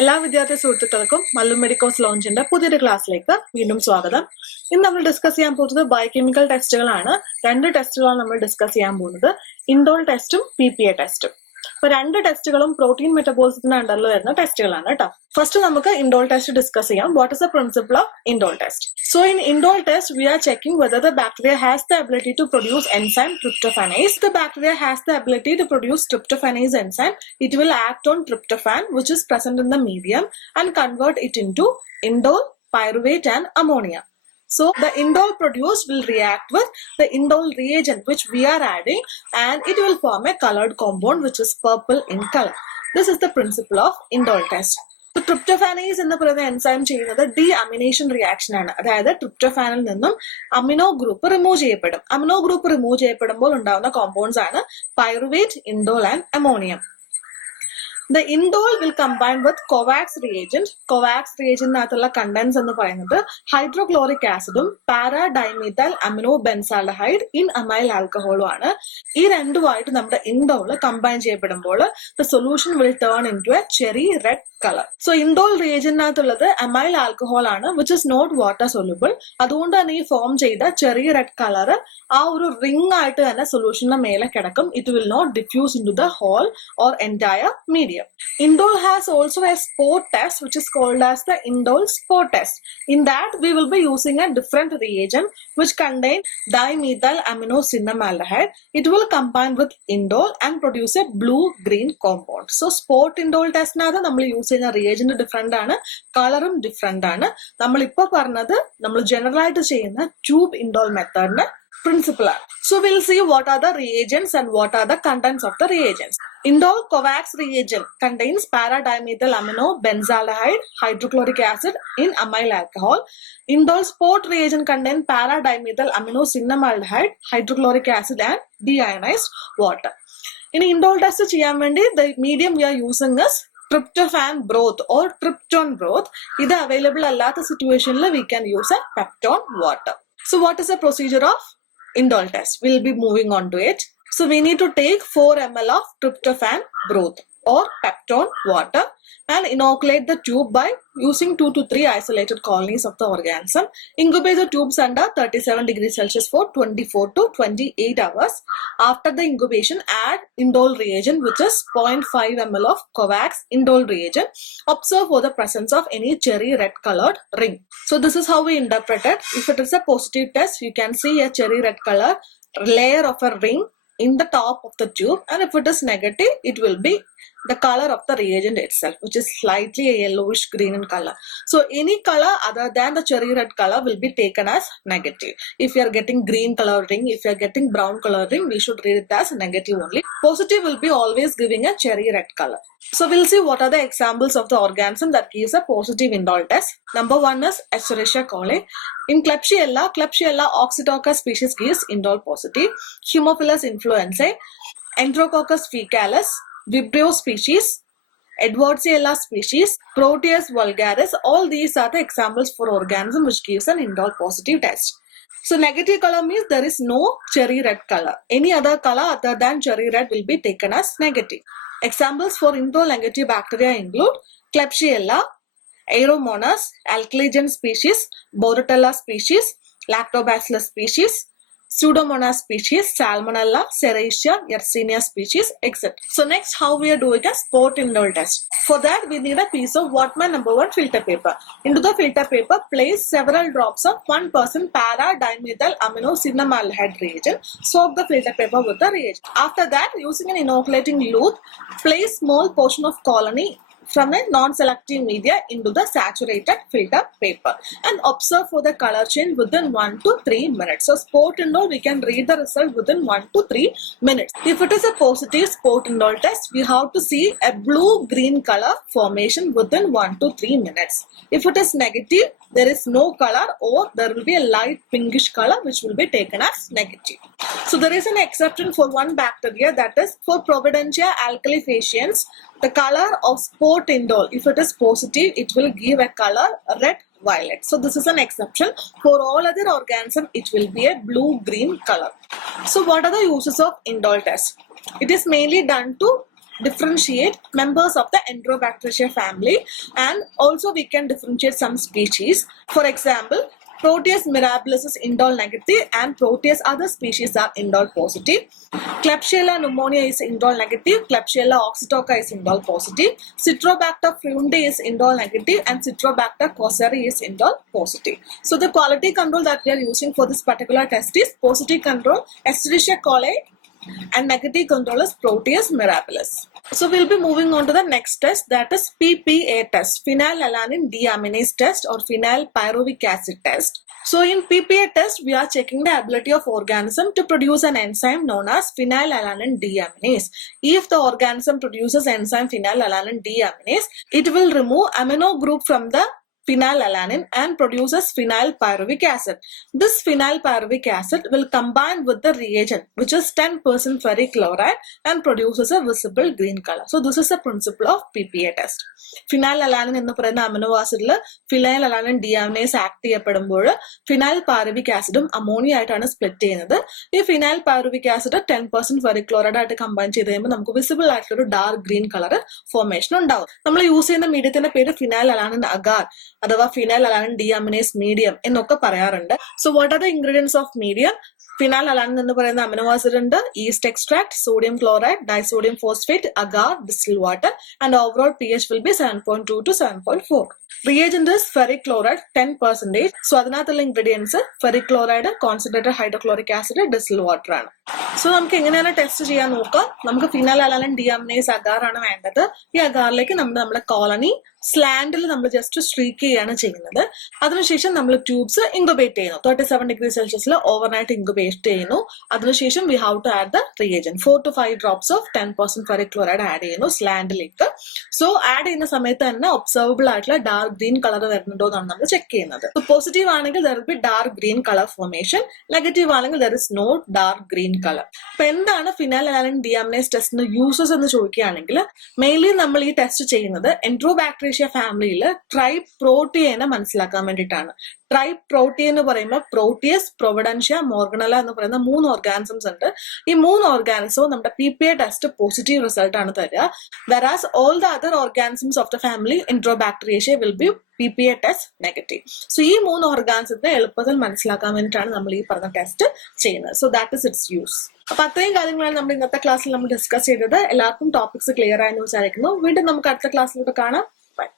എല്ലാ വിദ്യാർത്ഥി സുഹൃത്തുക്കൾക്കും മല്ലു മെഡിക്കോസ് ലോഞ്ചിന്റെ പുതിയൊരു ക്ലാസ്സിലേക്ക് വീണ്ടും സ്വാഗതം. ഇന്ന് നമ്മൾ ഡിസ്കസ് ചെയ്യാൻ പോകുന്നത് ബയോകെമിക്കൽ ടെസ്റ്റുകളാണ്. രണ്ട് ടെസ്റ്റുകളാണ് നമ്മൾ ഡിസ്കസ് ചെയ്യാൻ പോകുന്നത്, ഇൻഡോൾ ടെസ്റ്റും PPA ടെസ്റ്റും. അപ്പൊ രണ്ട് ടെസ്റ്റുകളും പ്രോട്ടീൻ മെറ്റബോളിസത്തിന്റെ അണ്ടറിൽ വരുന്ന ടെസ്റ്റുകളാണ് കേട്ടോ. ഫസ്റ്റ് നമുക്ക് ഇൻഡോൾ ടെസ്റ്റ് ഡിസ്കസ് ചെയ്യാം. What is the principle of indole test? So in indole test, we are checking whether the bacteria has the ability to produce enzyme tryptophanase. If the bacteria has the ability to produce tryptophanase enzyme, it will act on tryptophan, which is present in the medium, and convert it into indole, pyruvate, and ammonia. So the indole produced will react with the indole reagent which we are adding, and it will form a colored compound which is purple in color. This is the principle of indole test. So tryptophanase എന്ന് പറയുന്ന എൻസൈം ചെയ്യുന്നത് ഡീഅമിനേഷൻ റിയാക്ഷൻ ആണ്. അതായത് ട്രിപ്റ്റോഫാനിൽ നിന്നും amino group remove ചെയ്യപ്പെടും. Amino group remove ചെയ്യപ്പെടുമ്പോൾ ഉണ്ടാവുന്ന കോമ്പൗണ്ട്സ് ആണ് pyruvate, indole and ammonium. The indole will combine with Kovacs reagent. Kovacs reagent nathulla contents ennu parayunnathu hydrochloric acid um para-dimethylaminebenzaldehyde in amyl alcohol aanu. Ee rendumayittu nammade indole combine cheyapedumbol the solution will turn into a cherry red color. So indole reagent nathullathu amyl alcohol aanu, which is not water soluble. അതുകൊണ്ടാണ് ഈ ഫോം ചെയ്ത ചെറിയ red colour ആ ഒരു റിംഗ് ആയിട്ട് തന്നെ സൊല്യൂഷന്റെ മേലെ കിടക്കും. It will not diffuse into the whole or entire medium. Indole has also a spot test which is called as the indole spot test. In that we will be using a different reagent which contain dimethylaminebenzaldehyde. It will combine with indole and produce a blue-green compound. So spot indole test nathu nammal use cheyna reagent different aanu, colorum different aanu. Nammal ippo parnathu nammal general aayittu cheyna tube indole method na principle. So we'll see what are the reagents and what are the contents of the reagents. Indole Kovacs reagent contains para-dimethylaminebenzaldehyde, hydrochloric acid in amyl alcohol. Indole spot reagent contains para-dimethylaminebenzaldehyde, hydrochloric acid and deionized water. In indole test cheyan vendi the medium we are using is tryptophan broth or tryptone broth. This available allatha situation la we can use a peptone water. So what is the procedure of indole test? We'll be moving on to it. So we need to take 4 ml of tryptophan broth or peptone water and inoculate the tube by using 2 to 3 isolated colonies of the organism. Incubate the tubes under 37 degrees Celsius for 24 to 28 hours. After the incubation, add indole reagent which is 0.5 ml of Kovacs indole reagent. Observe for the presence of any cherry red colored ring. So this is how we interpret it. If it is a positive test, you can see a cherry red color layer of a ring in the top of the tube, and if it is negative, it will be the color of the reagent itself, which is slightly a yellowish green in color. So any color other than the cherry red color will be taken as negative. If you are getting green color ring, if you are getting brown color ring, we should read it as negative only. Positive will be always giving a cherry red color. So we'll see what are the examples of the organism that gives a positive indole test. Number 1 is Escherichia coli. In Klebsiella oxytoca species gives indole positive. Haemophilus influenzae, Enterococcus faecalis, Vibrio species, Edwardsiella species, Proteus vulgaris, all these are the examples for organism which gives an indole positive test. So negative color means there is no cherry red color. Any other color other than cherry red will be taken as negative. Examples for indole negative bacteria include Klebsiella, Aeromonas, Alcaligen species, Bordetella species, Lactobacillus species, Pseudomonas species, Salmonella, Serratia, Yersinia species, etc. So next, how we are doing a spot indole test. For that, we need a piece of Whatman number 1 filter paper. Into the filter paper, place several drops of 1% para-dimethylaminebenzaldehyde reagent. Soak the filter paper with the reagent. After that, using an inoculating luth, place small portion of colony from a non-selective media into the saturated filter paper and observe for the color change within 1 to 3 minutes. So spot indole, we can read the result within 1 to 3 minutes. If it is a positive spot indole test, we have to see a blue-green color formation within 1 to 3 minutes. If it is negative, there is no color or there will be a light pinkish color which will be taken as negative. So there is an exception for one bacteria, that is for Providentia alcalifaciens. The color of spot indole, if it is positive, it will give a color red violet. So this is an exception. For all other organisms, it will be a blue-green color. So what are the uses of indole test? It is mainly done to differentiate members of the Enterobacteriaceae family, and also we can differentiate some species. For example, Proteus mirabilis is indole negative and Proteus other species are indole positive. Klebsiella pneumonia is indole negative, Klebsiella oxytoca is indole positive, Citrobacter frundi is indole negative and Citrobacter cosseri is indole positive. So the quality control that we are using for this particular test is positive control Escherichia coli and negative control is Proteus mirabilis. So we'll be moving on to the next test, that is PPA test, phenylalanine deaminase test or phenyl pyruvic acid test. So in PPA test, we are checking the ability of organism to produce an enzyme known as phenylalanine deaminase. If the organism produces enzyme phenylalanine deaminase, it will remove amino group from the phenylalanine and produces phenyl pyruvic acid. This phenyl pyruvic acid will combine with the reagent, which is 10% ferric chloride, and produces a visible green color. So this is the principle of PPA test. Phenylalanine എന്ന് പറയുന്ന അമിനോ ആസിഡിൽ phenylalanine deaminase act ചെയ്യപ്പെടുമ്പോൾ phenyl pyruvic ആസിഡും അമോണിയ ആയിട്ടാണ് സ്പ്ലിറ്റ് ചെയ്യുന്നത്. ഈ phenyl pyruvic acid 10% ferric chloride ആയിട്ട് കമ്പൈൻ ചെയ്ത് കഴിയുമ്പോൾ നമുക്ക് വിസിബിൾ ആയിട്ടുള്ള ഒരു ഡാർക്ക് ഗ്രീൻ കളർ ഫോർമേഷൻ ഉണ്ടാവും. നമ്മൾ യൂസ് ചെയ്യുന്ന മീഡിയത്തിന്റെ പേര് phenylalanine agar അഥവാ phenylalanine deaminase medium എന്നൊക്കെ പറയാറുണ്ട്. So what are the ingredients of medium? Phenylalanine എന്ന് പറയുന്ന അമിനോ ആസിഡ് ഉണ്ട്, yeast extract, sodium chloride, disodium phosphate, agar, distilled water, and overall pH will be 7.2 to 7.4. Reagent is ferric chloride 10%. So അതിനകത്തുള്ള ingredients ferric chloride, concentrated hydrochloric acid, distilled water ആണ്. സോ നമുക്ക് എങ്ങനെയാണ് ടെസ്റ്റ് ചെയ്യാൻ നോക്കാം. നമുക്ക് phenylalanine deaminase agar ആണ് വേണ്ടത്. ഈ അഗാറിലേക്ക് നമ്മുടെ കോളനി സ്ലാൻഡിൽ നമ്മൾ ജസ്റ്റ് സ്ട്രീക്ക് ചെയ്യാണ് ചെയ്യുന്നത്. അതിനുശേഷം നമ്മൾ ട്യൂബ്സ് ഇൻക്യുബേറ്റ് ചെയ്യുന്നു. 37°C ഓവർനൈറ്റ് ഇൻക്യുബേറ്റ് ചെയ്യുന്നു. അതിനുശേഷം we have to add the reagent 4 to 5 drops of 10% ferric chloride add ചെയ്യുന്നു സ്ലാൻഡിലേക്ക്. സോ ആഡ് ചെയ്യുന്ന സമയത്ത് തന്നെ ഒബ്സർവബിൾ ആയിട്ടുള്ള ഡാർക്ക് ഗ്രീൻ കളർ വരുന്നുണ്ടോ എന്നാണ് നമ്മൾ ചെക്ക് ചെയ്യുന്നത്. പോസിറ്റീവ് ആണെങ്കിൽ there will be dark green colour formation, negative ആണെങ്കിൽ there is no dark green colour. അപ്പൊ എന്താണ് phenylalanine deaminase ടെസ്റ്റിന്റെ യൂസസ് എന്ന് ചോദിക്കുകയാണെങ്കിൽ മെയിൻലി നമ്മൾ ഈ ടെസ്റ്റ് ചെയ്യുന്നത് Enterobacteriaceae ഫാമിലിയിൽ ട്രൈപ്രോട്ടിയനെ മനസ്സിലാക്കാൻ വേണ്ടിയിട്ടാണ്. ട്രൈപ്രോട്ടിയ എന്ന് പറയുമ്പോൾ പ്രോട്ടിയസ്, പ്രൊവിഡൻഷ്യ, മോർഗണല എന്ന് പറയുന്ന 3 ഓർഗാനിസംസ് ഉണ്ട്. ഈ 3 ഓർഗാനിസവും നമ്മുടെ PPA ടെസ്റ്റ് പോസിറ്റീവ് റിസൾട്ട് ആണ് തരിക. whereas all the other organisms of the family Enterobacteriaceae will be PPA test negative. So ഈ 3 ഓർഗാനിസത്തിനെ എളുപ്പത്തിൽ മനസ്സിലാക്കാൻ വേണ്ടിയിട്ടാണ് നമ്മൾ ഈ പറഞ്ഞ ടെസ്റ്റ് ചെയ്യുന്നത്. So that is it's use. അപ്പൊ അത്രയും കാര്യങ്ങളാണ് നമ്മൾ ഇന്നത്തെ ക്ലാസ്സിൽ നമ്മൾ ഡിസ്കസ് ചെയ്തത്. എല്ലാവർക്കും ടോപ്പിക്സ് ക്ലിയർ ആയെന്ന് വിചാരിക്കുന്നു. വീണ്ടും നമുക്ക് അടുത്ത ക്ലാസ്സിലൂടെ കാണാം. ബൈ.